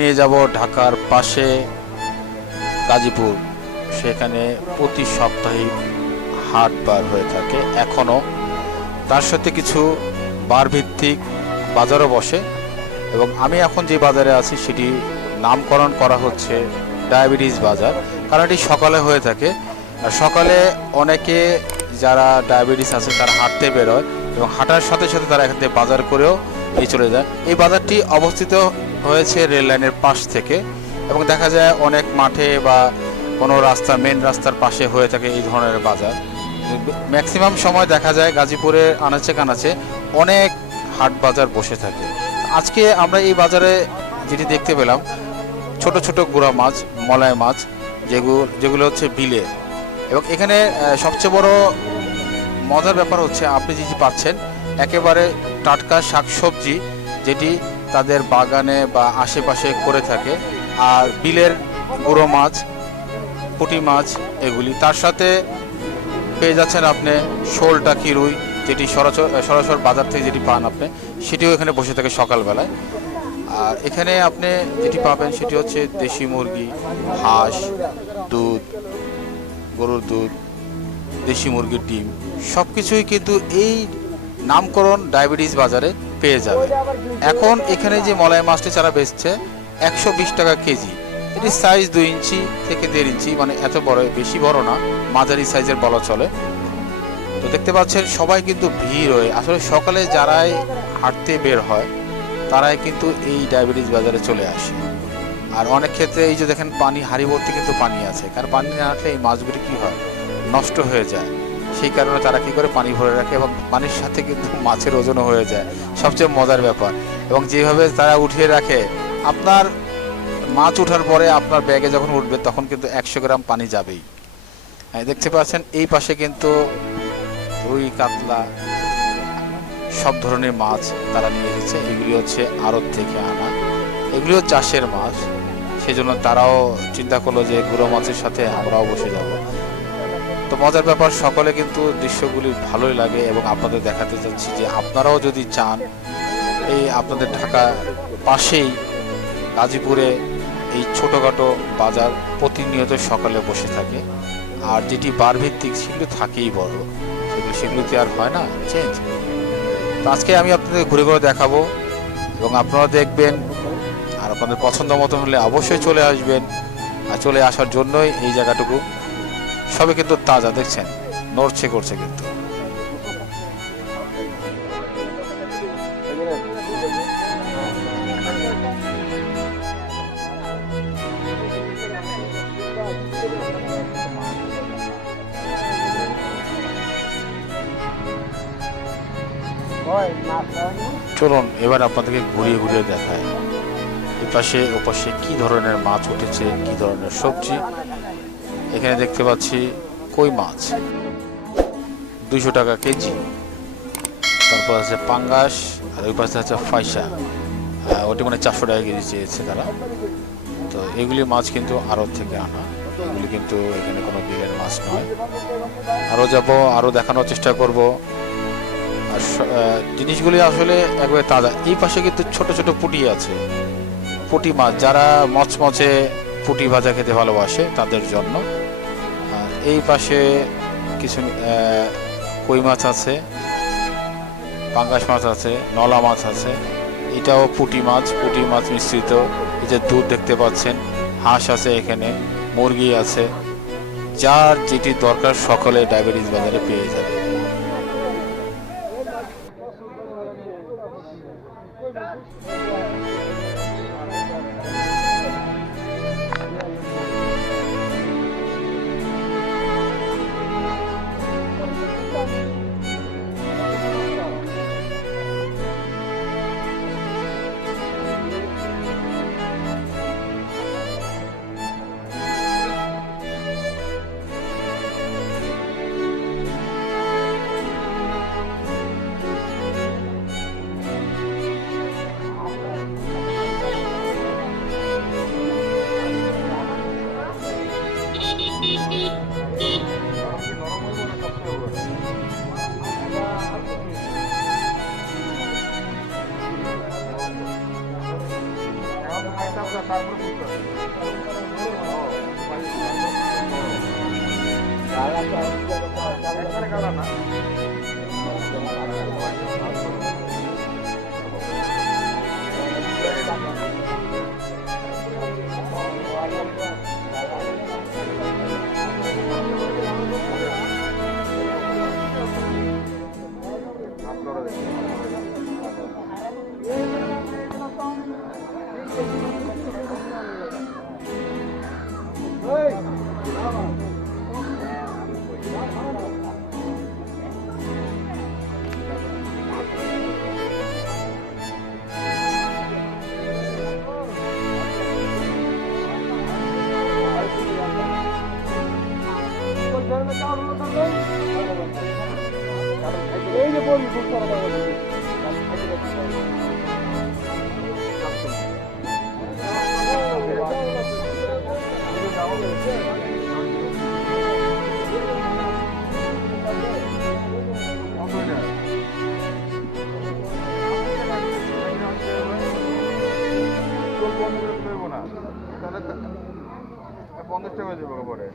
নিয়ে যাব ঢাকার পাশে গাজীপুর। সেখানে প্রতি সাপ্তাহিক হাট বার হয়ে থাকে। এখনও তার সাথে কিছু বার ভিত্তিক বাজারও বসে এবং আমি এখন যে বাজারে আছি সেটি নামকরণ করা হচ্ছে ডায়াবেটিস বাজার। কারণ এটি সকালে হয়ে থাকে। আর সকালে অনেকে যারা ডায়াবেটিস আছে তারা হাঁটতে বেরোয় এবং হাঁটার সাথে সাথে তারা এখান থেকে বাজার করেও এই চলে যায়। এই বাজারটি অবস্থিত হয়েছে রেল লাইনের পাশ থেকে এবং দেখা যায় অনেক মাঠে বা কোনো রাস্তা মেন রাস্তার পাশে হয়ে থাকে এই ধরনের বাজার। ম্যাক্সিমাম সময় দেখা যায় গাজীপুরে আনাচে কানাচে অনেক হাট বাজার বসে থাকে। আজকে আমরা এই বাজারে যেটি দেখতে পেলাম, ছোট ছোট গুড়া মাছ, মলায় মাছ যেগুলো যেগুলো হচ্ছে বিলে। এবং এখানে সবচেয়ে বড় মজার ব্যাপার হচ্ছে, আপনি যেটি পাচ্ছেন, একেবারে টাটকা শাকসবজি, যেটি তাদের বাগানে বা আশেপাশে করে থাকে। আর বিলের গুঁড়ো মাছ, পুঁটি মাছ এগুলি। তার সাথে পেয়ে যাচ্ছেন আপনি শোলটা কিরুই যেটি সরাসর সরাসর বাজার থেকে যেটি পান আপনি, সেটিও এখানে বসে থাকে সকালবেলায়। আর এখানে আপনি যেটি পাবেন সেটি হচ্ছে দেশি মুরগি, হাঁস, দুধ, গরুর দুধ, দেশি মুরগির ডিম। সব কিছুই কিন্তু এই নামকরণ ডায়াবেটিস বাজারে পেয়ে যাবে। এখন এখানে যে মলাই মাছটি চারা বেচছে, একশো বিশ টাকা কেজি। এটি সাইজ দুই ইঞ্চি থেকে দেড় ইঞ্চি মানে এত বড়, বেশি বড় না, মাঝারি সাইজের বলা চলে। তো দেখতে পাচ্ছেন, সবাই কিন্তু ভিড় হয়ে, আসলে সকালে যারাই হাঁটতে বের হয়, তারাই কিন্তু এই ডায়াবেটিস বাজারে চলে আসে। আর অনেক ক্ষেত্রে এই যে দেখেন, পানি হাড়ি ভর্তি কিন্তু পানি আছে। কারণ পানি না রাখলে এই মাছগুলি কি হয়? নষ্ট হয়ে যায়। সেই কারণে তারা কী করে পানি ভরে রাখে এবং পানির সাথে কিন্তু মাছের ওজনও হয়ে যায়। সবচেয়ে মজার ব্যাপার। এবং যেভাবে তারা উঠিয়ে রাখে, আপনার মাছ ওঠার পরে আপনার ব্যাগে যখন উঠবে তখন কিন্তু একশো গ্রাম পানি যাবেই। হ্যাঁ দেখতে পাচ্ছেন, এই পাশে কিন্তু রুই, কাতলা সব ধরনের মাছ তারা নিয়ে এসেছে। এগুলি হচ্ছে আড়ত থেকে আনা। এগুলিও চাষের মাছ। সেজন্য তারাও চিন্তা করল যে গুঁড়ো মাছের সাথে আমরাও বসে যাব। তো মজার ব্যাপার, সকলে কিন্তু দৃশ্যগুলি ভালোই লাগে এবং আপনাদের দেখাতে চাচ্ছি যে আপনারাও যদি চান, এই আপনাদের ঢাকা পাশেই গাজীপুরে এই ছোটোখাটো বাজার প্রতিনিয়ত সকালে বসে থাকে। আর যেটি বার ভিত্তিক সেগুলো থাকেই বড়। সেগুলো সেগুলোতে আর হয় না চেঞ্জ তো আজকে আমি আপনাদের ঘুরে ঘুরে দেখাবো এবং আপনারা দেখবেন, আর আপনাদের পছন্দ মতো হলে অবশ্যই চলে আসবেন, আর চলে আসার জন্যই এই জায়গাটুকু। সবে কিন্তু তাজা, দেখছেন? নড়ছে, করছে কিন্তু। চলুন, এবার আপনাদেরকে ঘুরিয়ে ঘুরিয়ে দেখায় এপাশে, ওপাশে কি ধরনের মাছ উঠেছে, কি ধরনের সবজি এখানে দেখতে পাচ্ছি কই মাছ? দুইশো টাকা কেজি। তারপর আছে পাঙ্গাস, আর ওই পাশে আছে ফাইসা। ওটি মানে চারশো টাকা কেজি চেয়েছে তারা। তো এগুলি মাছ কিন্তু আড়ত থেকে আনা। এগুলি কিন্তু এখানে কোনো বিলের মাছ নয়। আরও যাব, আরও দেখানোর চেষ্টা করব। আর জিনিসগুলি আসলে একবারে তাজা। এই পাশে কিন্তু ছোট ছোট পুঁটি আছে। পুঁটি মাছ, যারা মচমচে পুঁটি ভাজা খেতে ভালোবাসে তাদের জন্য। এই পাশে কিছু কই মাছ আছে, পাঙ্গাস মাছ আছে, নলা মাছ আছে, এটাও পুটি মাছ পুটি মাছ মিশ্রিত। এই যে দুধ দেখতে পাচ্ছেন, হাঁস আছে এখানে, মুরগি আছে, যার যেটি দরকার সকলে ডায়াবেটিস বাজারে পেয়ে যাবে। Gracias. এই যে বলি খুব পঞ্চাশ টাকা দেবো পরে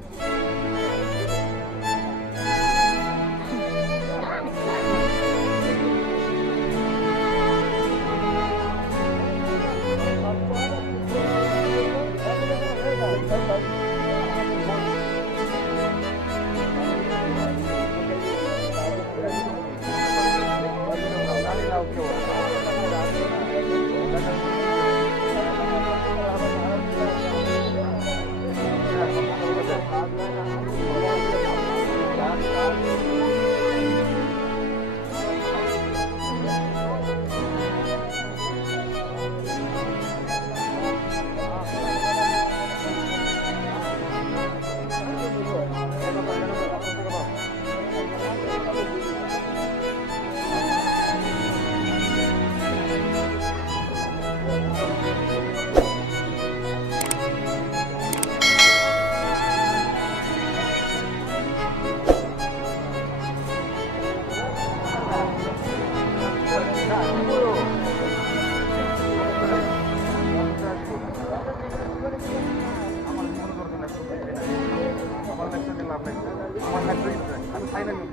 এরকম